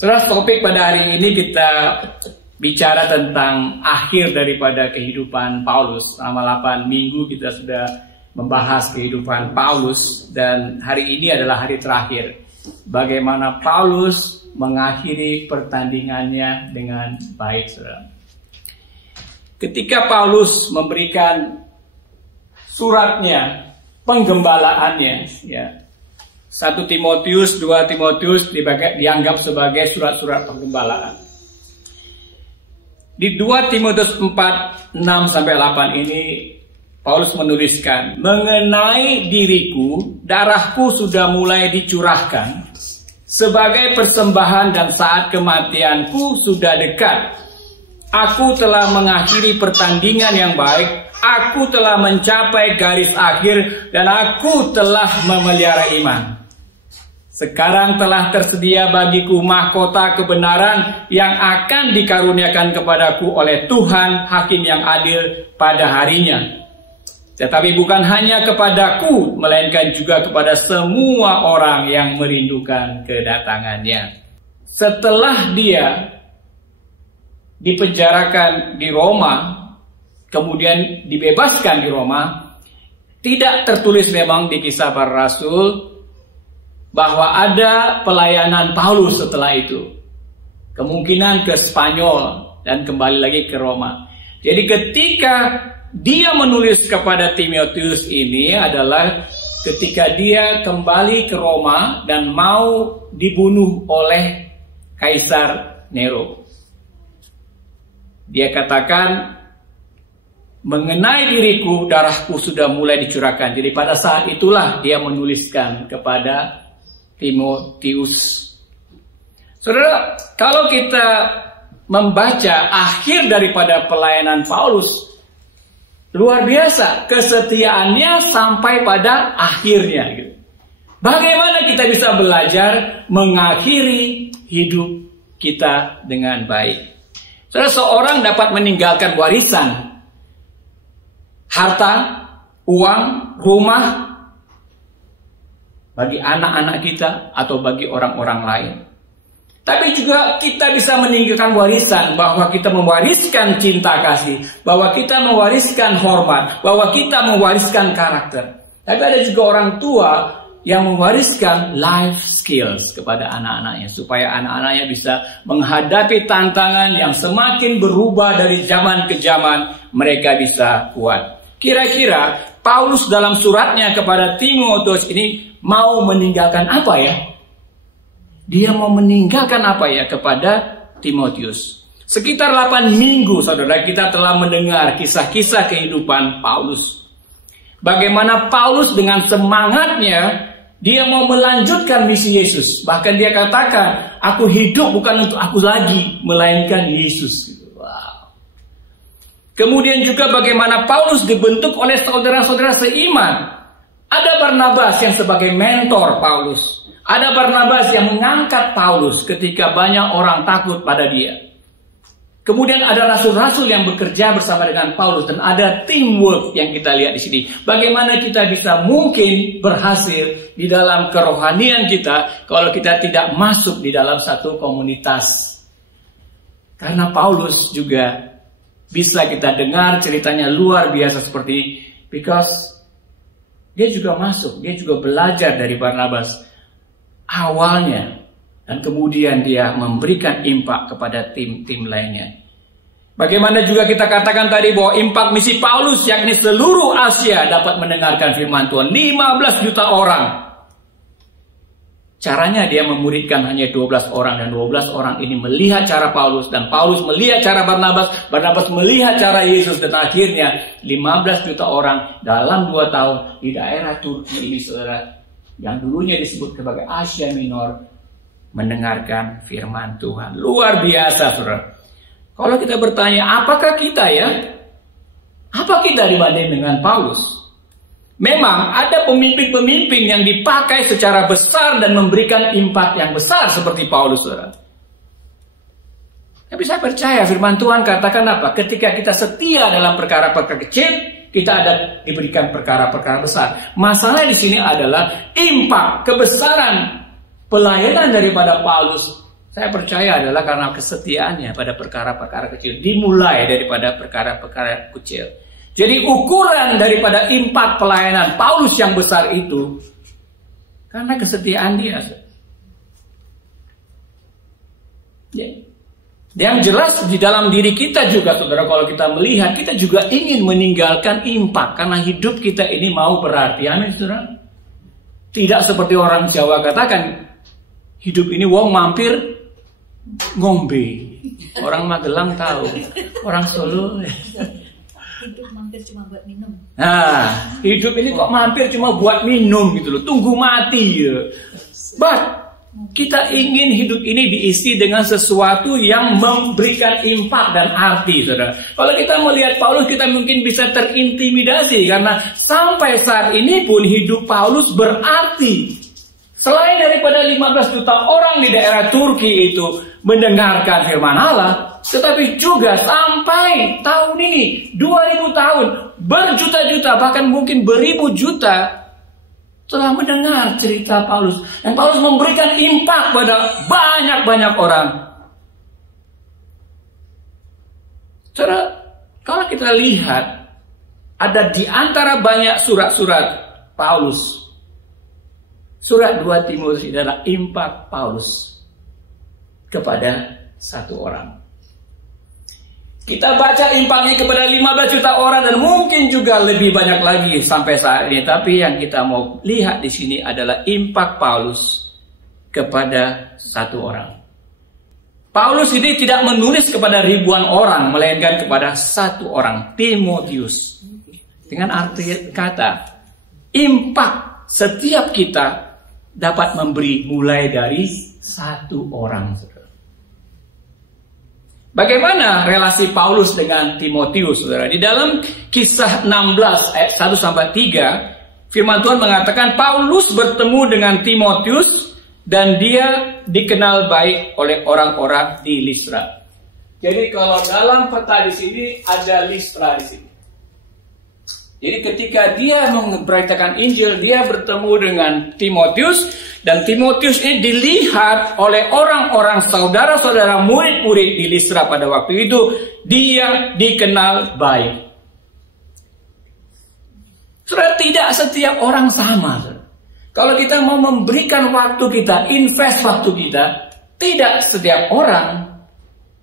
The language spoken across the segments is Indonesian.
Saudara, topik pada hari ini kita bicara tentang akhir daripada kehidupan Paulus. Selama 8 minggu kita sudah membahas kehidupan Paulus, dan hari ini adalah hari terakhir. Bagaimana Paulus mengakhiri pertandingannya dengan baik, saudara. Ketika Paulus memberikan suratnya, penggembalaannya, ya, 1 Timotius, 2 Timotius dianggap sebagai surat-surat penggembalaan. Di 2 Timotius 4, 6-8 ini Paulus menuliskan, mengenai diriku, darahku sudah mulai dicurahkan sebagai persembahan dan saat kematianku sudah dekat. Aku telah mengakhiri pertandingan yang baik, aku telah mencapai garis akhir, dan aku telah memelihara iman. Sekarang telah tersedia bagiku mahkota kebenaran yang akan dikaruniakan kepadaku oleh Tuhan, Hakim yang adil pada harinya. Tetapi bukan hanya kepadaku, melainkan juga kepada semua orang yang merindukan kedatangannya. Setelah dia dipenjarakan di Roma, kemudian dibebaskan di Roma, tidak tertulis memang di Kisah Para Rasul bahwa ada pelayanan Paulus setelah itu. Kemungkinan ke Spanyol dan kembali lagi ke Roma. Jadi ketika dia menulis kepada Timotius ini adalah ketika dia kembali ke Roma dan mau dibunuh oleh Kaisar Nero. Dia katakan, mengenai diriku, darahku sudah mulai dicurahkan. Jadi pada saat itulah dia menuliskan kepada Timotius. Saudara, kalau kita membaca akhir daripada pelayanan Paulus, luar biasa kesetiaannya sampai pada akhirnya. Bagaimana kita bisa belajar mengakhiri hidup kita dengan baik? Saudara, seorang dapat meninggalkan warisan, harta, uang, rumah, bagi anak-anak kita atau bagi orang-orang lain. Tapi juga kita bisa meninggalkan warisan, bahwa kita mewariskan cinta kasih, bahwa kita mewariskan hormat, bahwa kita mewariskan karakter. Tapi ada juga orang tua yang mewariskan life skills kepada anak-anaknya, supaya anak-anaknya bisa menghadapi tantangan yang semakin berubah dari zaman ke zaman, mereka bisa kuat. Kira-kira Paulus dalam suratnya kepada Timotius ini mau meninggalkan apa ya? Dia mau meninggalkan apa ya kepada Timotius? Sekitar 8 minggu, saudara, kita telah mendengar kisah-kisah kehidupan Paulus. Bagaimana Paulus dengan semangatnya, dia mau melanjutkan misi Yesus. Bahkan dia katakan, aku hidup bukan untuk aku lagi, melainkan Yesus. Wow. Kemudian juga bagaimana Paulus dibentuk oleh saudara-saudara seiman. Ada Barnabas yang sebagai mentor Paulus. Ada Barnabas yang mengangkat Paulus ketika banyak orang takut pada dia. Kemudian ada rasul-rasul yang bekerja bersama dengan Paulus, dan ada teamwork yang kita lihat di sini. Bagaimana kita bisa mungkin berhasil di dalam kerohanian kita kalau kita tidak masuk di dalam satu komunitas. Karena Paulus juga bisa kita dengar ceritanya luar biasa seperti, because dia juga masuk, dia juga belajar dari Barnabas awalnya, dan kemudian dia memberikan impak kepada tim-tim lainnya. Bagaimana juga kita katakan tadi bahwa impak misi Paulus, yakni seluruh Asia dapat mendengarkan firman Tuhan, 15 juta orang. Caranya dia memuridkan hanya 12 orang, dan 12 orang ini melihat cara Paulus, dan Paulus melihat cara Barnabas, Barnabas melihat cara Yesus, dan akhirnya 15 juta orang dalam 2 tahun di daerah Turki ini, saudara, yang dulunya disebut sebagai Asia Minor, mendengarkan firman Tuhan. Luar biasa, saudara. Kalau kita bertanya, apakah kita ya? Apa kita dibanding dengan Paulus? Memang ada pemimpin-pemimpin yang dipakai secara besar dan memberikan impak yang besar seperti Paulus, saudara. Tapi saya percaya firman Tuhan katakan apa? Ketika kita setia dalam perkara-perkara kecil, kita ada diberikan perkara-perkara besar. Masalah di sini adalah impak, kebesaran pelayanan daripada Paulus Saya percaya adalah karena kesetiaannya pada perkara-perkara kecil. Dimulai daripada perkara-perkara kecil. Jadi ukuran daripada impak pelayanan Paulus yang besar itu karena kesetiaan dia. Yang jelas di dalam diri kita juga, saudara, kalau kita melihat, kita juga ingin meninggalkan impak. Karena hidup kita ini mau berarti. Amin, saudara. Tidak seperti orang Jawa katakan, hidup ini wong mampir ngombe. Orang Magelang tahu, orang Solo hidup mampir cuma buat minum. Nah, hidup ini kok mampir cuma buat minum gitu loh, tunggu mati ya. Kita ingin hidup ini diisi dengan sesuatu yang memberikan impak dan arti, saudara. Kalau kita melihat Paulus, kita mungkin bisa terintimidasi karena sampai saat ini pun hidup Paulus berarti. Selain daripada 15 juta orang di daerah Turki itu mendengarkan firman Allah, tetapi juga sampai tahun ini 2000 tahun, berjuta-juta, bahkan mungkin beribu juta telah mendengar cerita Paulus. Dan Paulus memberikan impak pada banyak-banyak orang. Saudara, kalau kita lihat, ada di antara banyak surat-surat Paulus, surat 2 Timotius adalah impak Paulus kepada satu orang. Kita baca impaknya kepada 15 juta orang dan mungkin juga lebih banyak lagi sampai saat ini. Tapi yang kita mau lihat di sini adalah impak Paulus kepada satu orang. Paulus ini tidak menulis kepada ribuan orang, melainkan kepada satu orang, Timotius. Dengan arti kata, impak setiap kita dapat memberi mulai dari satu orang. Bagaimana relasi Paulus dengan Timotius, saudara? Di dalam Kisah 16 ayat 1-3, firman Tuhan mengatakan Paulus bertemu dengan Timotius dan dia dikenal baik oleh orang-orang di Listra. Jadi kalau dalam peta di sini ada Listra di sini. Jadi ketika dia memberitakan Injil, dia bertemu dengan Timotius, dan Timotius ini dilihat oleh orang-orang saudara-saudara murid-murid di Listra pada waktu itu, dia dikenal baik. Saudara, tidak setiap orang sama. Saudara. Kalau kita mau memberikan waktu kita, invest waktu kita, tidak setiap orang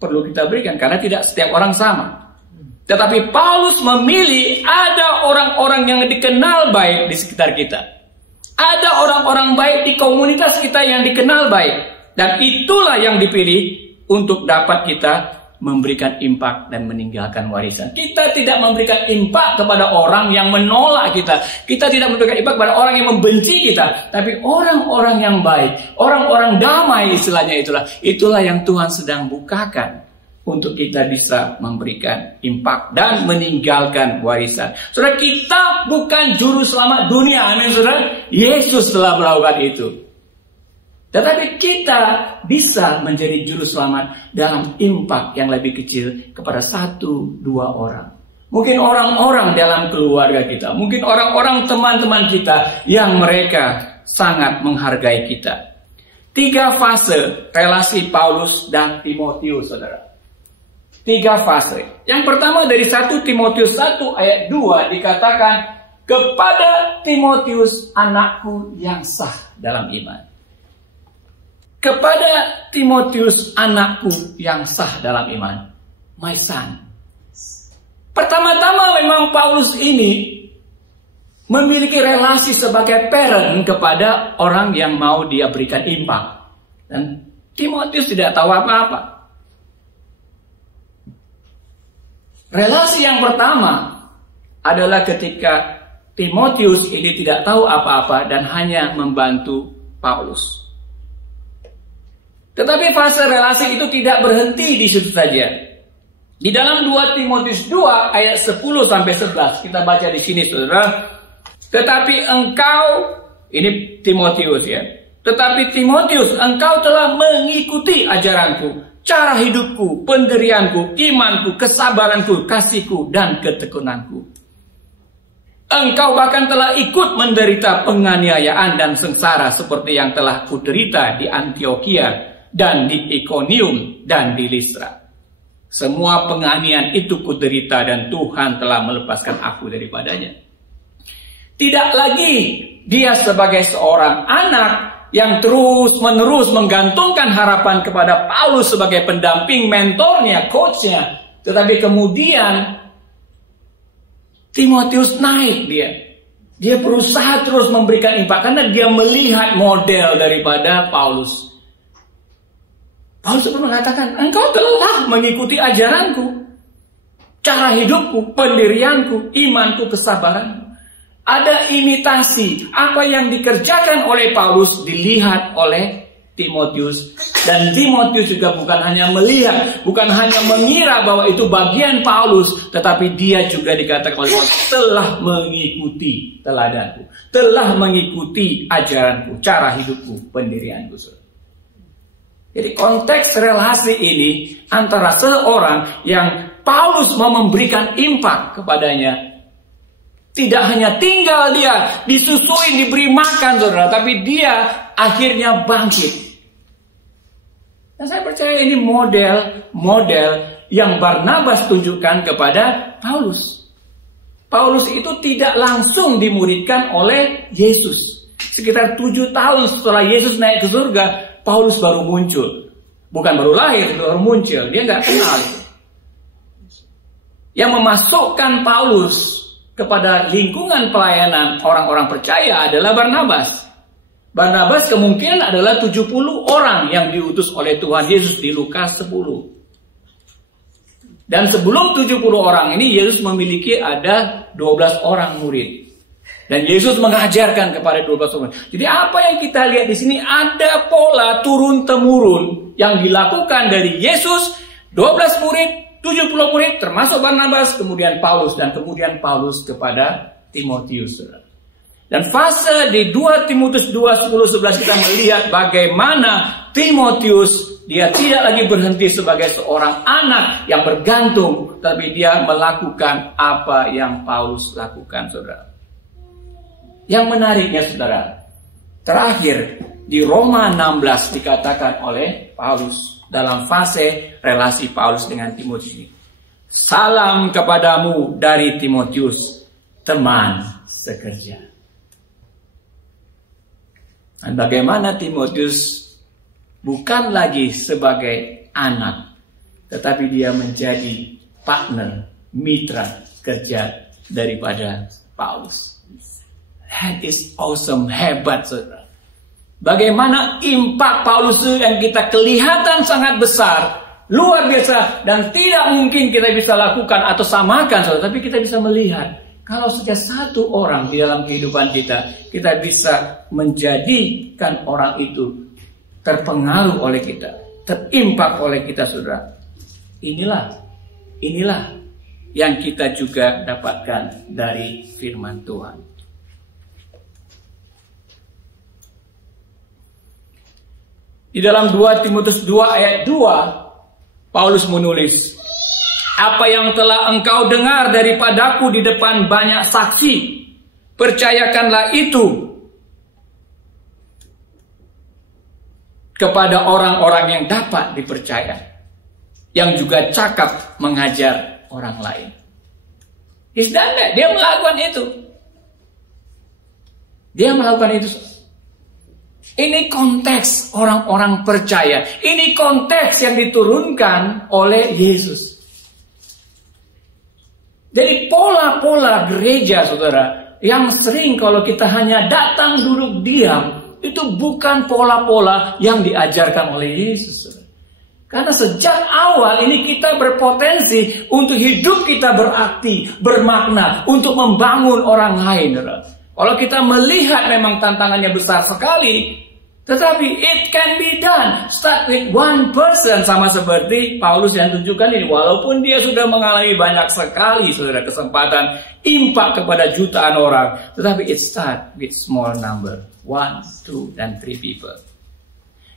perlu kita berikan, karena tidak setiap orang sama. Tetapi Paulus memilih ada orang-orang yang dikenal baik di sekitar kita. Ada orang-orang baik di komunitas kita yang dikenal baik. Dan itulah yang dipilih untuk dapat kita memberikan impak dan meninggalkan warisan. Kita tidak memberikan impak kepada orang yang menolak kita. Kita tidak memberikan impak kepada orang yang membenci kita. Tapi orang-orang yang baik, orang-orang damai istilahnya itulah yang Tuhan sedang bukakan untuk kita bisa memberikan impak dan meninggalkan warisan. Saudara, kita bukan juru selamat dunia, amin saudara. Yesus telah melakukan itu. Tetapi kita bisa menjadi juru selamat dalam impak yang lebih kecil kepada 1-2 orang. Mungkin orang-orang dalam keluarga kita, mungkin orang-orang teman-teman kita yang mereka sangat menghargai kita. 3 fase relasi Paulus dan Timotius, saudara. 3 fase. Yang pertama dari 1 Timotius 1 ayat 2 dikatakan, kepada Timotius anakku yang sah dalam iman. Kepada Timotius anakku yang sah dalam iman. My son. Pertama-tama memang Paulus ini memiliki relasi sebagai parent kepada orang yang mau dia berikan impak. Dan Timotius tidak tahu apa-apa. Relasi yang pertama adalah ketika Timotius ini tidak tahu apa-apa dan hanya membantu Paulus. Tetapi fase relasi itu tidak berhenti di situ saja. Di dalam 2 Timotius 2 ayat 10-11 kita baca di sini, saudara. Tetapi engkau, ini Timotius ya. Tetapi Timotius, engkau telah mengikuti ajaranku, cara hidupku, pendirianku, imanku, kesabaranku, kasihku, dan ketekunanku. Engkau bahkan telah ikut menderita penganiayaan dan sengsara seperti yang telah kuderita di Antioquia dan di Ikonium dan di Listra. Semua penganiayaan itu kuderita dan Tuhan telah melepaskan aku daripadanya. Tidak lagi dia sebagai seorang anak yang terus-menerus menggantungkan harapan kepada Paulus sebagai pendamping, mentornya, coachnya. Tetapi kemudian Timotius naik dia. Dia berusaha terus memberikan impact karena dia melihat model daripada Paulus. Paulus pun mengatakan, engkau telah mengikuti ajaranku, cara hidupku, pendirianku, imanku, kesabaranku. Ada imitasi apa yang dikerjakan oleh Paulus dilihat oleh Timotius. Dan Timotius juga bukan hanya melihat, bukan hanya mengira bahwa itu bagian Paulus, tetapi dia juga dikatakan oleh Paulus telah mengikuti teladanku, telah mengikuti ajaranku, cara hidupku, pendirianku. Jadi konteks relasi ini antara seorang yang Paulus mau memberikan impact kepadanya, tidak hanya tinggal dia disusui, diberi makan, saudara, tapi dia akhirnya bangkit. Dan saya percaya ini model yang Barnabas tunjukkan kepada Paulus. Paulus itu tidak langsung dimuridkan oleh Yesus. Sekitar 7 tahun setelah Yesus naik ke surga, Paulus baru muncul. Bukan baru lahir, baru muncul. Dia nggak kenal. Yang memasukkan Paulus kepada lingkungan pelayanan orang-orang percaya adalah Barnabas. Barnabas kemungkinan adalah 70 orang yang diutus oleh Tuhan Yesus di Lukas 10. Dan sebelum 70 orang ini, Yesus memiliki ada 12 orang murid. Dan Yesus mengajarkan kepada 12 orang. Jadi apa yang kita lihat di sini ada pola turun-temurun yang dilakukan dari Yesus, 12 murid, 70 murid, termasuk Barnabas, kemudian Paulus, dan kemudian Paulus kepada Timotius. Dan fase di 2 Timotius 2:10-11 kita melihat bagaimana Timotius dia tidak lagi berhenti sebagai seorang anak yang bergantung, tapi dia melakukan apa yang Paulus lakukan, saudara. Yang menariknya, saudara, terakhir di Roma 16 dikatakan oleh Paulus dalam fase relasi Paulus dengan Timotius ini. Salam kepadamu dari Timotius, teman sekerja. Dan bagaimana Timotius bukan lagi sebagai anak, tetapi dia menjadi partner, mitra kerja daripada Paulus. That is awesome, hebat, saudara. Bagaimana impact Paulus yang kita kelihatan sangat besar, luar biasa, dan tidak mungkin kita bisa lakukan atau samakan, saudara. Tapi kita bisa melihat. Kalau saja satu orang di dalam kehidupan kita, kita bisa menjadikan orang itu terpengaruh oleh kita, terimpak oleh kita, saudara. Inilah yang kita juga dapatkan dari firman Tuhan. Di dalam 2 Timotius 2 ayat 2, Paulus menulis, apa yang telah engkau dengar daripadaku di depan banyak saksi, percayakanlah itu kepada orang-orang yang dapat dipercaya, yang juga cakap mengajar orang lain. Dia melakukan itu. Dia melakukan itu. Ini konteks orang-orang percaya. Ini konteks yang diturunkan oleh Yesus. Jadi pola-pola gereja, saudara, yang sering kalau kita hanya datang duduk diam, itu bukan pola-pola yang diajarkan oleh Yesus, saudara. Karena sejak awal ini kita berpotensi untuk hidup kita berarti, bermakna, untuk membangun orang lain, saudara. Kalau kita melihat memang tantangannya besar sekali, tetapi it can be done. Start with one person, sama seperti Paulus yang tunjukkan ini. Walaupun dia sudah mengalami banyak sekali, saudara, kesempatan impact kepada jutaan orang, tetapi it start with small number, 1, 2, dan 3 people.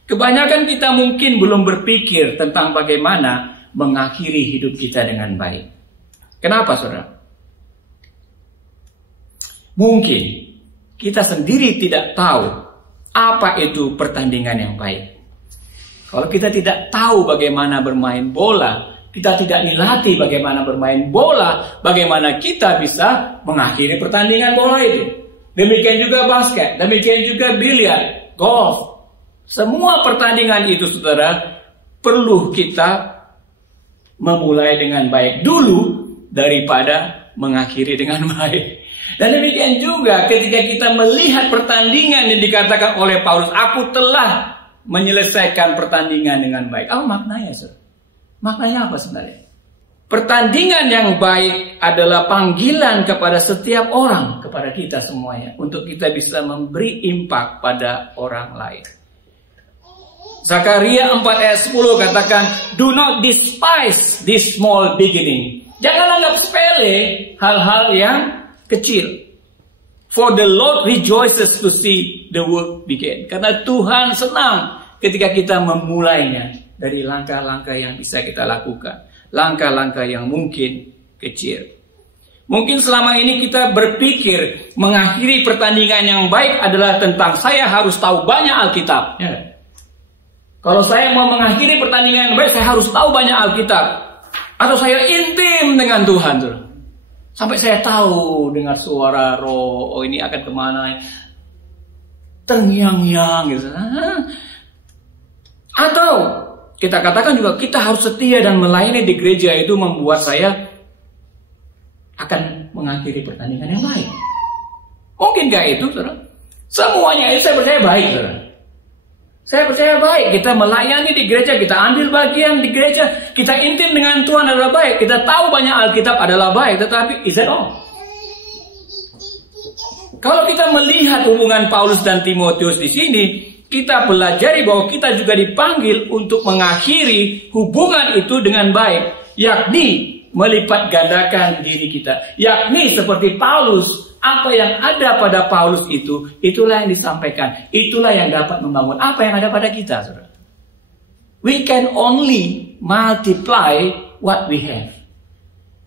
Kebanyakan kita mungkin belum berpikir tentang bagaimana mengakhiri hidup kita dengan baik. Kenapa, saudara? Mungkin kita sendiri tidak tahu apa itu pertandingan yang baik. Kalau kita tidak tahu bagaimana bermain bola, kita tidak dilatih bagaimana bermain bola, bagaimana kita bisa mengakhiri pertandingan bola itu. Demikian juga basket, demikian juga biliar, golf. Semua pertandingan itu, saudara, perlu kita memulai dengan baik dulu daripada mengakhiri dengan baik. Dan demikian juga ketika kita melihat pertandingan yang dikatakan oleh Paulus, aku telah menyelesaikan pertandingan dengan baik. Apa maknanya, saudara? Maknanya apa sebenarnya? Pertandingan yang baik adalah panggilan kepada setiap orang, kepada kita semuanya, untuk kita bisa memberi impact pada orang lain. Zakaria 4 ayat 10 katakan, do not despise this small beginning. Jangan anggap sepele hal-hal yang kecil. For the Lord rejoices to see the work begin. Karena Tuhan senang ketika kita memulainya dari langkah-langkah yang bisa kita lakukan. Langkah-langkah yang mungkin kecil. Mungkin selama ini kita berpikir mengakhiri pertandingan yang baik adalah tentang saya harus tahu banyak Alkitab. Ya. Kalau saya mau mengakhiri pertandingan yang baik, saya harus tahu banyak Alkitab. Atau saya intim dengan Tuhan. Sampai saya tahu dengar suara roh, oh ini akan kemana. Terngiang-ngiang gitu. Atau kita katakan juga kita harus setia dan melayani di gereja, itu membuat saya akan mengakhiri pertandingan yang baik. Mungkin gak itu, saudara? Semuanya itu saya percaya baik, saudara. Saya percaya baik, kita melayani di gereja, kita ambil bagian di gereja, kita intim dengan Tuhan adalah baik, kita tahu banyak Alkitab adalah baik, tetapi is that all? Kalau kita melihat hubungan Paulus dan Timotius di sini, kita pelajari bahwa kita juga dipanggil untuk mengakhiri hubungan itu dengan baik, yakni melipat gandakan diri kita, yakni seperti Paulus. Apa yang ada pada Paulus itu, itulah yang disampaikan, itulah yang dapat membangun apa yang ada pada kita, saudara. We can only multiply what we have.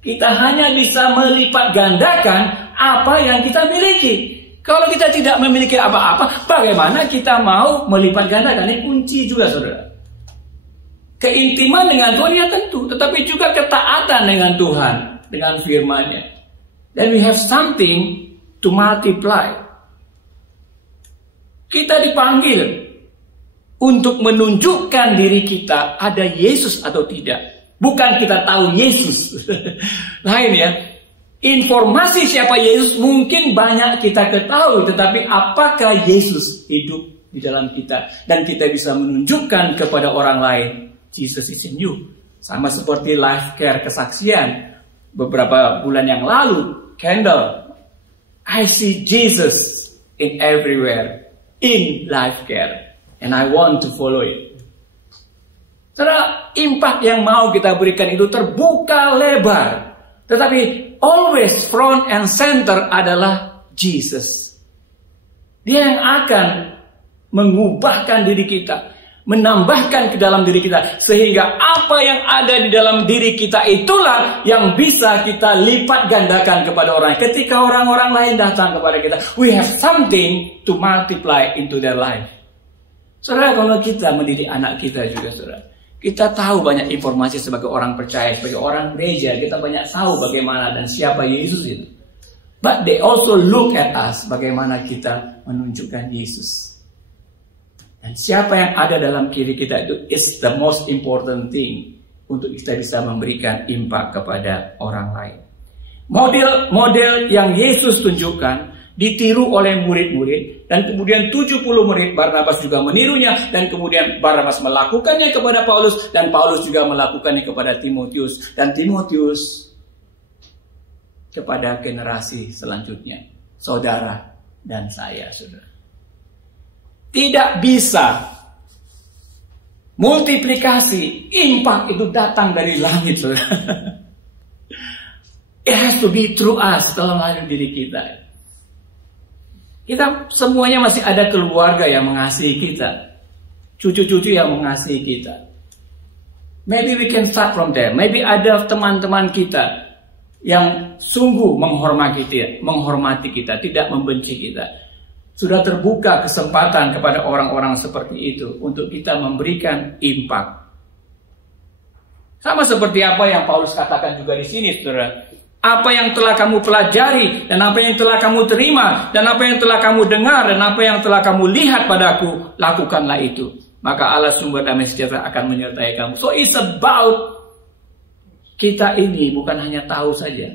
Kita hanya bisa melipat gandakan apa yang kita miliki. Kalau kita tidak memiliki apa-apa, bagaimana kita mau melipat gandakan? Ini kunci juga, saudara. Keintiman dengan Tuhan ya tentu, tetapi juga ketaatan dengan Tuhan, dengan firman-Nya. Then we have something to multiply. Kita dipanggil untuk menunjukkan diri kita ada Yesus atau tidak. Bukan kita tahu Yesus. Lain ya. Informasi siapa Yesus mungkin banyak kita ketahui, tetapi apakah Yesus hidup di dalam kita dan kita bisa menunjukkan kepada orang lain Jesus is in you. Sama seperti Life Care kesaksian beberapa bulan yang lalu. Candle, I see Jesus in everywhere in Life Care, and I want to follow it. Saudara, impact yang mau kita berikan itu terbuka lebar, tetapi always front and center adalah Jesus. Dia yang akan mengubahkan diri kita, menambahkan ke dalam diri kita, sehingga apa yang ada di dalam diri kita itulah yang bisa kita lipat gandakan kepada orang. Ketika orang-orang lain datang kepada kita, we have something to multiply into their life. Saudara, kalau kita mendidik anak kita juga, saudara, kita tahu banyak informasi sebagai orang percaya, sebagai orang gereja, kita banyak tahu bagaimana dan siapa Yesus itu. But they also look at us, bagaimana kita menunjukkan Yesus. Dan siapa yang ada dalam diri kita itu is the most important thing untuk kita bisa memberikan impact kepada orang lain. Model-model yang Yesus tunjukkan ditiru oleh murid-murid, dan kemudian 70 murid Barnabas juga menirunya, dan kemudian Barnabas melakukannya kepada Paulus, dan Paulus juga melakukannya kepada Timotius, dan Timotius kepada generasi selanjutnya, saudara dan saya, saudara. Tidak bisa multiplikasi, impact itu datang dari langit, saudara. It has to be through us, dalam diri kita. Kita semuanya masih ada keluarga yang mengasihi kita, cucu-cucu yang mengasihi kita. Maybe we can start from there. Maybe ada teman-teman kita yang sungguh menghormati kita, tidak membenci kita. Sudah terbuka kesempatan kepada orang-orang seperti itu untuk kita memberikan impact. Sama seperti apa yang Paulus katakan juga di sini, saudara. Apa yang telah kamu pelajari, dan apa yang telah kamu terima, dan apa yang telah kamu dengar, dan apa yang telah kamu lihat padaku, lakukanlah itu. Maka Allah sumber damai sejahtera akan menyertai kamu. So it's about kita ini bukan hanya tahu saja,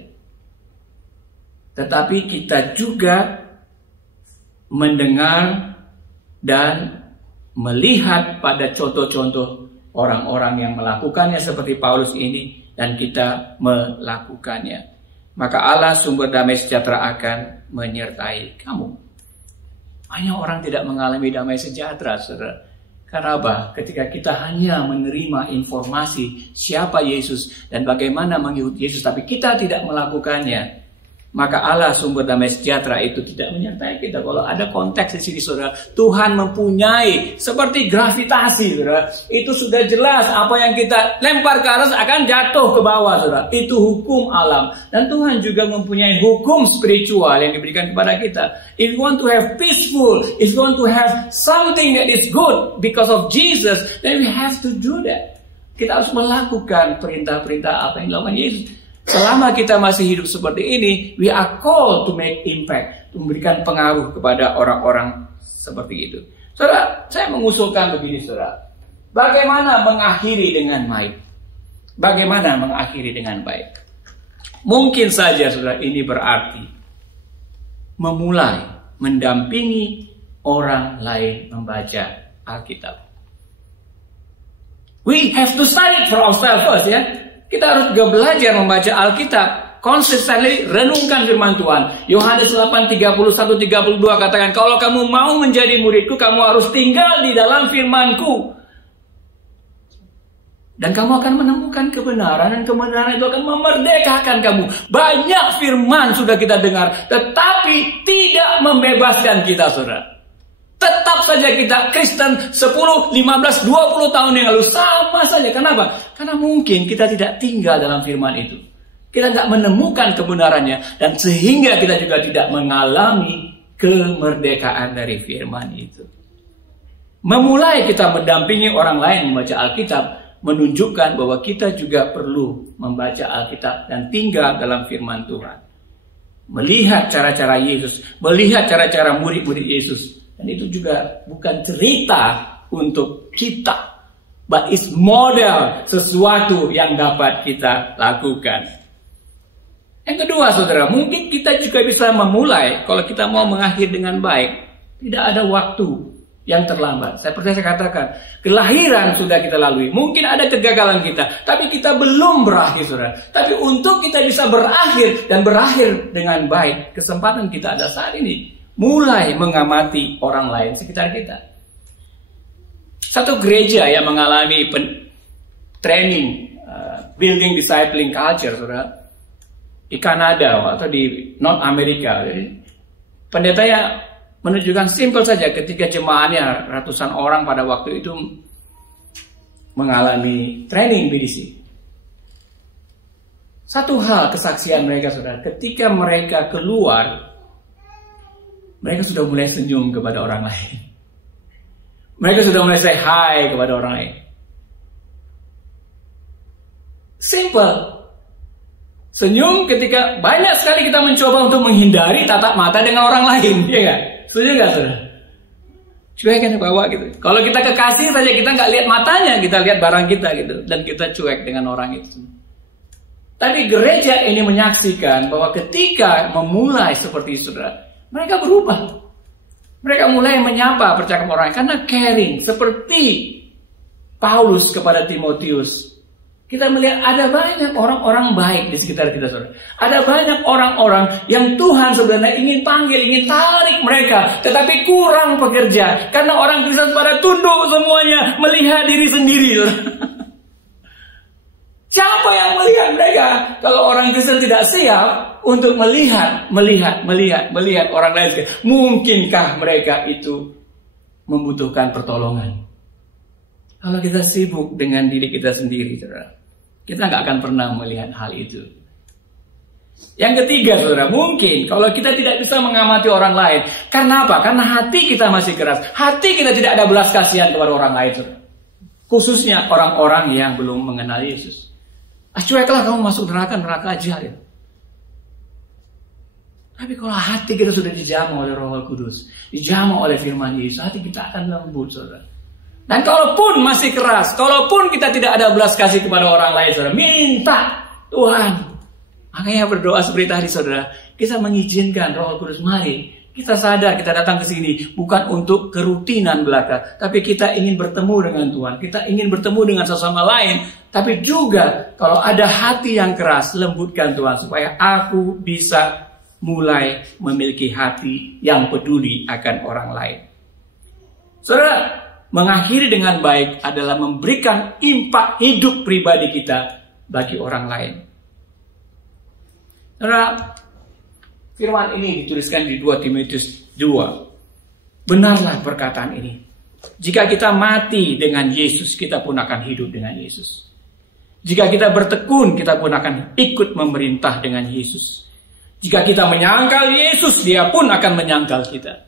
tetapi kita juga mendengar dan melihat pada contoh-contoh orang-orang yang melakukannya seperti Paulus ini, dan kita melakukannya. Maka Allah sumber damai sejahtera akan menyertai kamu. Banyak orang tidak mengalami damai sejahtera, saudara. Karena apa? Ketika kita hanya menerima informasi siapa Yesus dan bagaimana mengikuti Yesus, tapi kita tidak melakukannya, maka Allah sumber damai sejahtera itu tidak menyertai kita. Kalau ada konteks di sini, saudara, Tuhan mempunyai seperti gravitasi, saudara. Itu sudah jelas, apa yang kita lempar ke atas akan jatuh ke bawah, saudara. Itu hukum alam. Dan Tuhan juga mempunyai hukum spiritual yang diberikan kepada kita. If you want to have peaceful, if you want to have something that is good because of Jesus, then we have to do that. Kita harus melakukan perintah-perintah apa yang dilakukan Yesus. Selama kita masih hidup seperti ini, we are called to make impact, memberikan pengaruh kepada orang-orang seperti itu. Saudara, saya mengusulkan begini, saudara. Bagaimana mengakhiri dengan baik? Bagaimana mengakhiri dengan baik? Mungkin saja, saudara, ini berarti memulai mendampingi orang lain membaca Alkitab. We have to study it for ourselves first, ya. Kita harus juga belajar membaca Alkitab. Consistently renungkan firman Tuhan. Yohanes 8:31-32 katakan, kalau kamu mau menjadi muridku, kamu harus tinggal di dalam firmanku. Dan kamu akan menemukan kebenaran, dan kebenaran itu akan memerdekakan kamu. Banyak firman sudah kita dengar, tetapi tidak membebaskan kita, saudara. Tetap saja kita Kristen 10, 15, 20 tahun yang lalu sama saja. Kenapa? Karena mungkin kita tidak tinggal dalam firman itu. Kita tidak menemukan kebenarannya, dan sehingga kita juga tidak mengalami kemerdekaan dari firman itu. Memulai kita mendampingi orang lain membaca Alkitab menunjukkan bahwa kita juga perlu membaca Alkitab dan tinggal dalam firman Tuhan. Melihat cara-cara Yesus, melihat cara-cara murid-murid Yesus. Dan itu juga bukan cerita untuk kita, but it's model sesuatu yang dapat kita lakukan. Yang kedua, saudara, mungkin kita juga bisa memulai, kalau kita mau mengakhiri dengan baik, tidak ada waktu yang terlambat. Saya percaya saya katakan, kelahiran sudah kita lalui. Mungkin ada kegagalan kita, tapi kita belum berakhir, saudara. Tapi untuk kita bisa berakhir dan berakhir dengan baik, kesempatan kita ada saat ini. Mulai mengamati orang lain sekitar kita. Satu gereja yang mengalami training, building discipling culture, saudara, di Kanada atau di North America. Pendetanya menunjukkan simpel saja ketika jemaahnya ratusan orang pada waktu itu mengalami training BDC. Satu hal kesaksian mereka, saudara, ketika mereka keluar, mereka sudah mulai senyum kepada orang lain. Mereka sudah mulai say hi kepada orang lain. Simple. Senyum ketika banyak sekali kita mencoba untuk menghindari tatap mata dengan orang lain. Iya gak? Setuju gak, saudara? Cuek kan bawa gitu. Kalau kita kekasih saja, kita nggak lihat matanya, kita lihat barang kita gitu. Dan kita cuek dengan orang itu. Tapi gereja ini menyaksikan bahwa ketika memulai seperti saudara, mereka berubah. Mereka mulai menyapa percakapan orang karena caring. Seperti Paulus kepada Timotius. Kita melihat ada banyak orang-orang baik di sekitar kita, saudara. Ada banyak orang-orang yang Tuhan sebenarnya ingin panggil, ingin tarik mereka. Tetapi kurang pekerja. Karena orang Kristen pada tunduk semuanya, melihat diri sendiri, saudara. Siapa yang melihat mereka? Kalau orang Kristen tidak siap untuk melihat orang lain, mungkinkah mereka itu membutuhkan pertolongan? Kalau kita sibuk dengan diri kita sendiri, saudara, kita nggak akan pernah melihat hal itu. Yang ketiga, saudara, mungkin kalau kita tidak bisa mengamati orang lain. Karena apa? Karena hati kita masih keras. Hati kita tidak ada belas kasihan kepada orang lain, saudara. Khususnya orang-orang yang belum mengenal Yesus. Cueklah kamu masuk neraka aja. Ya. Tapi kalau hati kita sudah dijamah oleh Roh Kudus, dijamah oleh firman Yesus, hati kita akan lembut, saudara. Dan kalaupun masih keras, kalaupun kita tidak ada belas kasih kepada orang lain, saudara, minta Tuhan. Makanya berdoa seperti tadi, saudara, kita mengizinkan Roh Kudus, mari kita sadar kita datang ke sini bukan untuk kerutinan belaka, tapi kita ingin bertemu dengan Tuhan, kita ingin bertemu dengan sesama lain, tapi juga kalau ada hati yang keras, lembutkan Tuhan supaya aku bisa mulai memiliki hati yang peduli akan orang lain. Saudara, mengakhiri dengan baik adalah memberikan impak hidup pribadi kita bagi orang lain. Saudara, firman ini dituliskan di 2 Timotius 2. Benarlah perkataan ini. Jika kita mati dengan Yesus, kita pun akan hidup dengan Yesus. Jika kita bertekun, kita pun akan ikut memerintah dengan Yesus. Jika kita menyangkal Yesus, Dia pun akan menyangkal kita.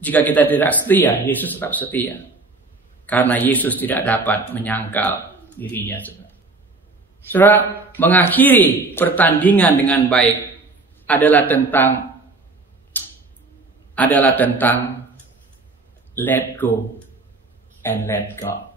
Jika kita tidak setia, Yesus tetap setia. Karena Yesus tidak dapat menyangkal dirinya. Saudara, mengakhiri pertandingan dengan baik adalah tentang let go and let God.